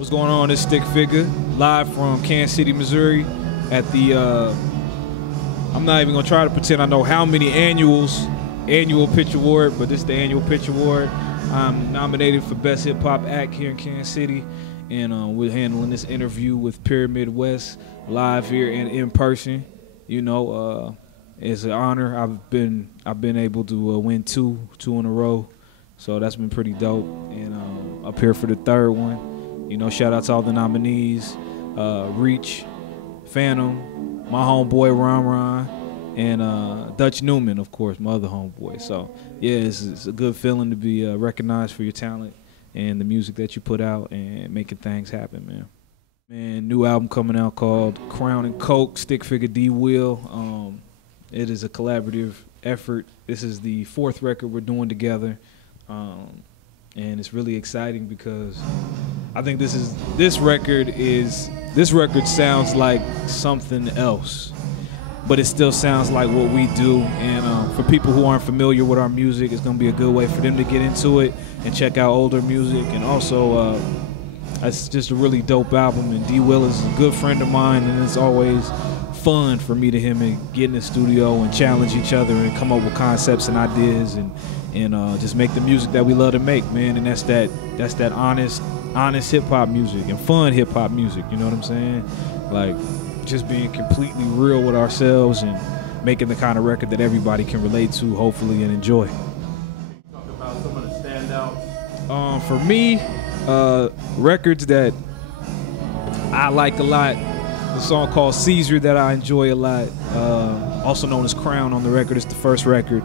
What's going on? It's Stik Figa, live from Kansas City, Missouri, at the, I'm not even gonna try to pretend I know how many annual pitch award, but this is the annual pitch award. I'm nominated for Best Hip Hop Act here in Kansas City, and we're handling this interview with Pyramidwest live here and in person. You know, it's an honor. I've been able to win two in a row, so that's been pretty dope. And up here for the third one. You know, shout out to all the nominees, Reach, Phantom, my homeboy Ron, and Tech N9ne, of course, my other homeboy. So, yeah, it's a good feeling to be recognized for your talent and the music that you put out and making things happen, man. Man, new album coming out called Crown and Coke, Stik Figa D-Will. It is a collaborative effort. This is the 4th record we're doing together. And it's really exciting because I think this record sounds like something else, but it still sounds like what we do. And for people who aren't familiar with our music, it's gonna be a good way for them to get into it and check out older music. And also, it's just a really dope album. And D-Will is a good friend of mine, and it's always fun for me to him and get in the studio and challenge each other and come up with concepts and ideas and just make the music that we love to make, man. And that's that honest hip hop music and fun hip hop music. You know what I'm saying? Like just being completely real with ourselves and making the kind of record that everybody can relate to, hopefully, and enjoy. Talk about some of the standouts. For me, records that I like a lot. The song called Seizure that I enjoy a lot, also known as Crown on the record. It's the first record.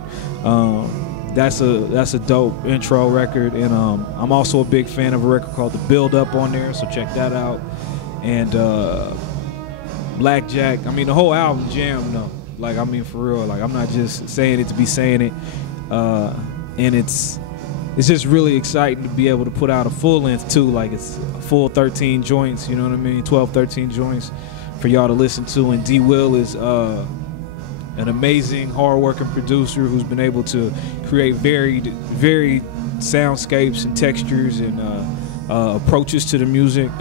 That's a dope intro record, and I'm also a big fan of a record called The Build Up on there, so check that out. And Blackjack, I mean the whole album jam though. Like I mean for real, like I'm not just saying it to be saying it. And it's just really exciting to be able to put out a full length too. Like it's a full 13 joints, you know what I mean? 12, 13 joints for y'all to listen to. And D-Will is an amazing, hard-working producer who's been able to create varied soundscapes and textures and approaches to the music.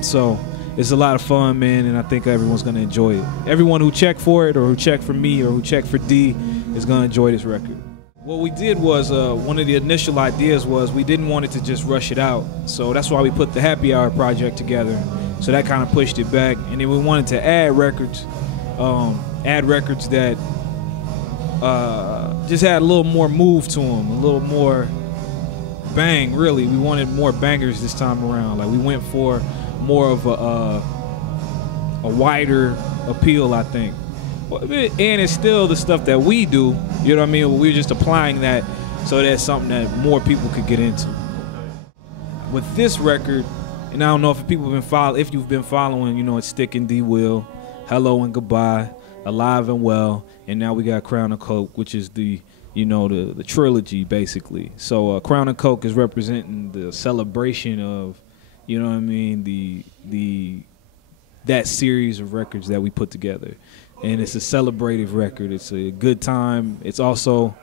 So it's a lot of fun, man, and I think everyone's gonna enjoy it. Everyone who checked for it, or who checked for me, or who checked for D, is gonna enjoy this record. What we did was, one of the initial ideas was we didn't want it to just rush it out, so that's why we put the Happy Hour project together. So that kind of pushed it back, and then we wanted to add records that just had a little more move to them, a little more bang, really. We wanted more bangers this time around. Like we went for more of a wider appeal, I think. And it's still the stuff that we do, you know what I mean? We're just applying that so that's something that more people could get into. With this record, and I don't know if you've been following, you know, it's Stik and D-Will, Hello and Goodbye, Alive and Well, and now we got Crown and Coke, which is the trilogy basically. So Crown and Coke is representing the celebration of, you know what I mean, that series of records that we put together. And it's a celebrative record. It's a good time. It's also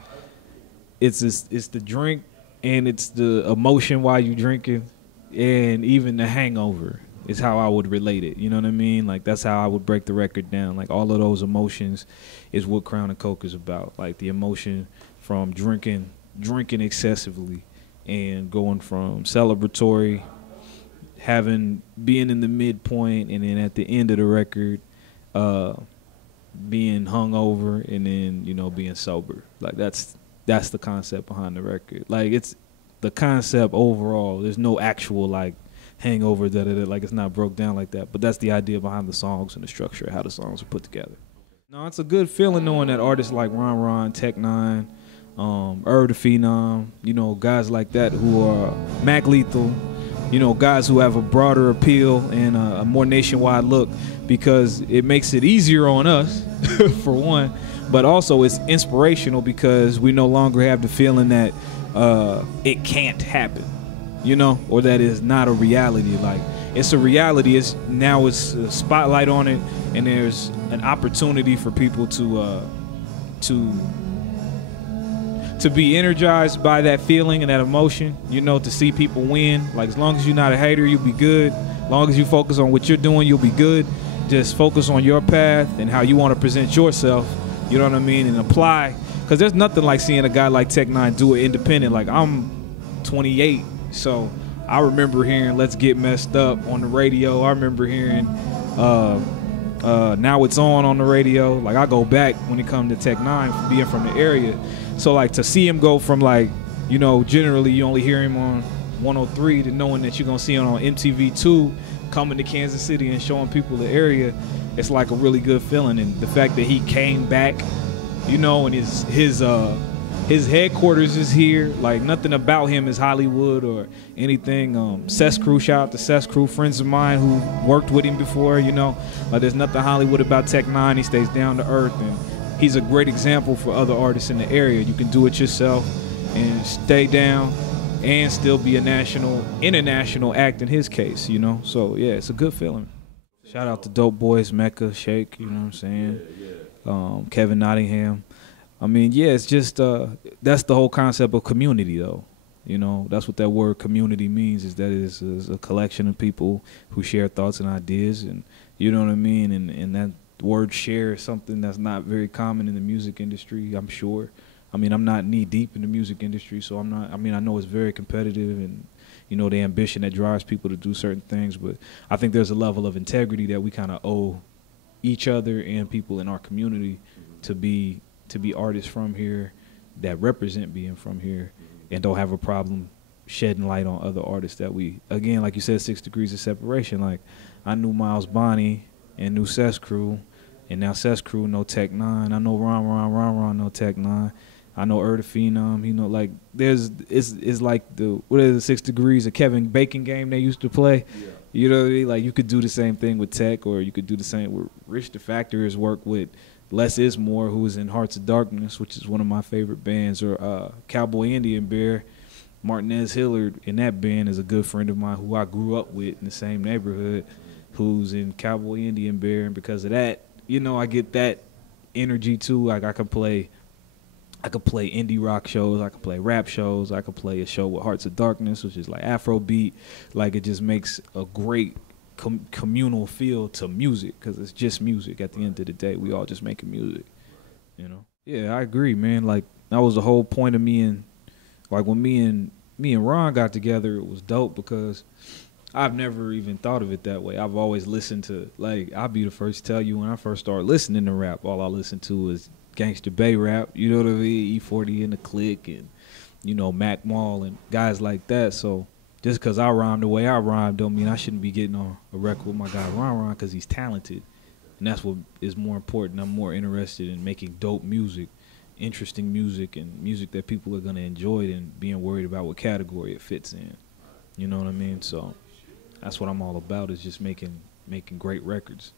it's the drink and it's the emotion while you drinking, and even the hangover is how I would relate it. You know what I mean? Like that's how I would break the record down. Like all of those emotions is what Crown and Coke is about. Like the emotion from drinking excessively and going from celebratory, being in the midpoint, and then at the end of the record, being hungover, and then, you know, being sober. Like that's the concept behind the record. Like it's the concept overall. There's no actual like hangover like it's not broke down like that, but that's the idea behind the songs and the structure of how the songs are put together. No, it's a good feeling knowing that artists like Ron, Tech N9ne, the Phenom, you know, guys like that who are Mac Lethal, you know, guys who have a broader appeal and a more nationwide look, because it makes it easier on us for one, but also it's inspirational because we no longer have the feeling that it can't happen, you know, or that is not a reality. Like it's a reality. Now it's a spotlight on it, and there's an opportunity for people to to be energized by that feeling and that emotion, you know, to see people win. Like, as long as you're not a hater, you'll be good. As long as you focus on what you're doing, you'll be good. Just focus on your path and how you want to present yourself, you know what I mean, and apply. Because there's nothing like seeing a guy like Tech N9ne do it independent. Like, I'm 28, so I remember hearing Let's Get Messed Up on the radio. I remember hearing Now It's On the radio. Like, I go back when it comes to Tech N9ne, being from the area. So, like, to see him go from, like, you know, generally you only hear him on 103 to knowing that you're going to see him on MTV2 coming to Kansas City and showing people the area, it's like a really good feeling. And the fact that he came back, you know, and his headquarters is here. Like, nothing about him is Hollywood or anything. Cess Crew, shout out to Cess Crew, friends of mine who worked with him before, you know. Like, there's nothing Hollywood about Tech N9ne. He stays down to earth, and he's a great example for other artists in the area. You can do it yourself and stay down and still be a international act in his case, you know. So, yeah, it's a good feeling. Shout out to Dope Boys, Mecca, Shake, you know what I'm saying? Kevin Nottingham. I mean, yeah, it's just that's the whole concept of community, though. You know, that's what that word community means, is that it is a collection of people who share thoughts and ideas, and you know what I mean? And that word share is something that's not very common in the music industry, I'm sure. I mean, I'm not knee deep in the music industry, so I'm not, I mean, I know it's very competitive and, you know, the ambition that drives people to do certain things, but I think there's a level of integrity that we kind of owe each other and people in our community to be artists from here that represent being from here and don't have a problem shedding light on other artists that we, again, like you said, 6 degrees of separation. Like, I knew Miles Bonnie and knew Cess Crew, and now Cess Crew know Tech N9ne. I know Ron know Tech N9ne. I know the Phenom, you know, like, it's like what is the 6 degrees of Kevin Bacon game they used to play? Yeah. You know what I mean? Like, you could do the same thing with Tech, or you could do the same with Rich the Factor's work with Less Is More, who is in Hearts of Darkness, which is one of my favorite bands, or Cowboy Indian Bear. Martinez Hillard in that band is a good friend of mine who I grew up with in the same neighborhood, who's in Cowboy Indian Bear, and because of that, you know, I get that energy too. Like, I could play indie rock shows, I could play rap shows, I could play a show with Hearts of Darkness, which is like Afrobeat. Like, it just makes a great communal feel to music, because it's just music at the end of the day. We all just making music, you know. Yeah, I agree, man. Like, that was the whole point of me, and like, when me and Ron got together, it was dope because I've never even thought of it that way. I've always listened to, like, I'll be the first to tell you, when I first started listening to rap, all I listened to was Gangsta Bay rap, you know what I mean? E40 and the Click, and, you know, Mac Mall and guys like that. So just because I rhymed the way I rhymed don't mean I shouldn't be getting on a record with my guy Ron because he's talented. And that's what is more important. I'm more interested in making dope music, interesting music, and music that people are going to enjoy than being worried about what category it fits in. You know what I mean? So that's what I'm all about, is just making great records.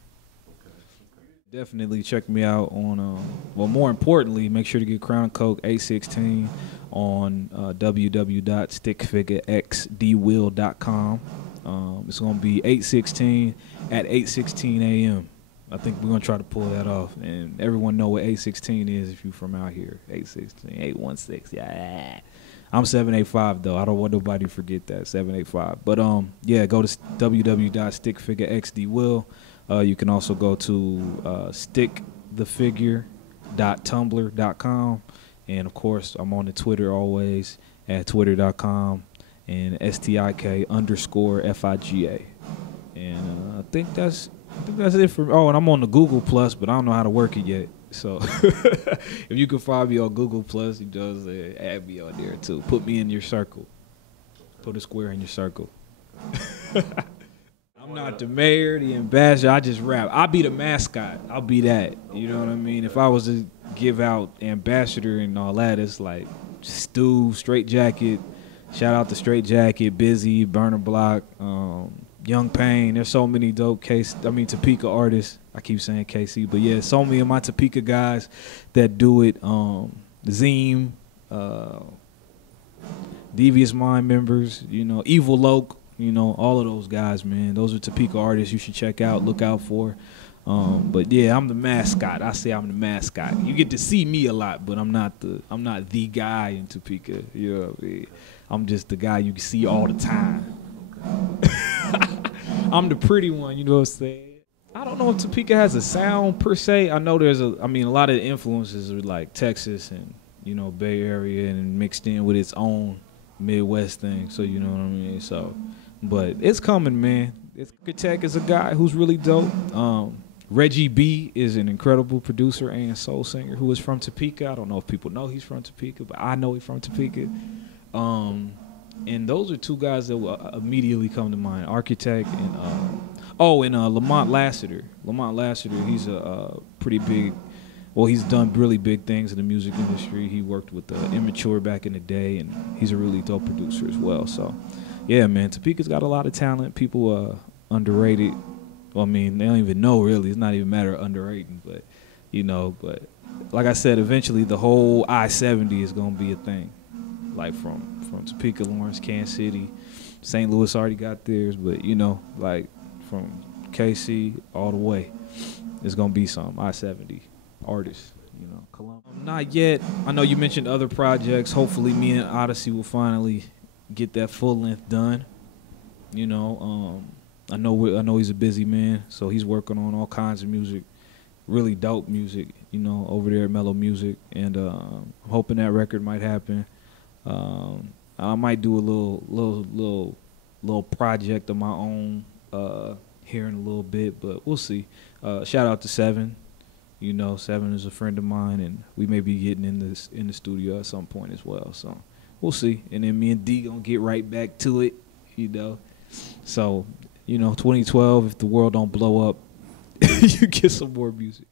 Definitely check me out on, well, more importantly, make sure to get Crown Coke 816 on www.stikfigaxdwill.com. It's going to be 816 at 8:16 a.m. I think we're going to try to pull that off. And everyone know what 816 is if you're from out here. 816, 816, yeah. I'm 785, though. I don't want nobody to forget that, 785. But, yeah, go to www.stikfigaxdwill. You can also go to stikthefigure.tumblr.com. And, of course, I'm on the Twitter always at twitter.com and STIK_FIGA. And I think that's it for me. Oh, and I'm on the Google Plus, but I don't know how to work it yet. So if you can find me on Google Plus, you just add me on there, too. Put me in your circle. Put a square in your circle. I'm not the mayor, the ambassador. I just rap. I'll be the mascot. I'll be that. You know what I mean? If I was to give out ambassador and all that, it's like Stu, Straight Jacket. Shout out to Straight Jacket, Busy, Burner Block, Young Pain. There's so many dope Topeka artists. I keep saying KC, but yeah, so many of my Topeka guys that do it. Zeem, Devious Mind members, you know, Evil Loke. You know, all of those guys, man. Those are Topeka artists you should check out, look out for. But yeah, I'm the mascot. I say I'm the mascot. You get to see me a lot, but I'm not the guy in Topeka. You know what I mean? I'm just the guy you can see all the time. I'm the pretty one, you know what I'm saying? I don't know if Topeka has a sound per se. I know a lot of the influences are like Texas and, you know, Bay Area and mixed in with its own Midwest thing. So, you know what I mean? So, but it's coming, man. Tech is a guy who's really dope. Reggie B is an incredible producer and soul singer who is from Topeka. I don't know if people know he's from Topeka, but I know he's from Topeka. And those are two guys that will immediately come to mind, Architect and Lamont Lassiter. Lamont Lassiter, he's a pretty big, well, he's done really big things in the music industry. He worked with Immature back in the day, and he's a really dope producer as well. So, yeah, man, Topeka's got a lot of talent. People underrated. Well, I mean, they don't even know, really. It's not even a matter of underrating, but, you know, but like I said, eventually the whole I-70 is going to be a thing, like from Topeka, Lawrence, Kansas City. St. Louis already got theirs, but, you know, like from KC all the way, it's going to be some I-70 artists, you know. Columbus. Not yet. I know you mentioned other projects. Hopefully me and Odyssey will finally get that full length done, you know. I know he's a busy man, so he's working on all kinds of music, really dope music, you know, over there at Mellow Music, and I'm hoping that record might happen. I might do a little project of my own here in a little bit, but we'll see. Shout out to Seven, you know, Seven is a friend of mine, and we may be getting in the studio at some point as well. So we'll see. And then me and D gonna get right back to it, you know. So, you know, 2012, if the world don't blow up, you get some more music.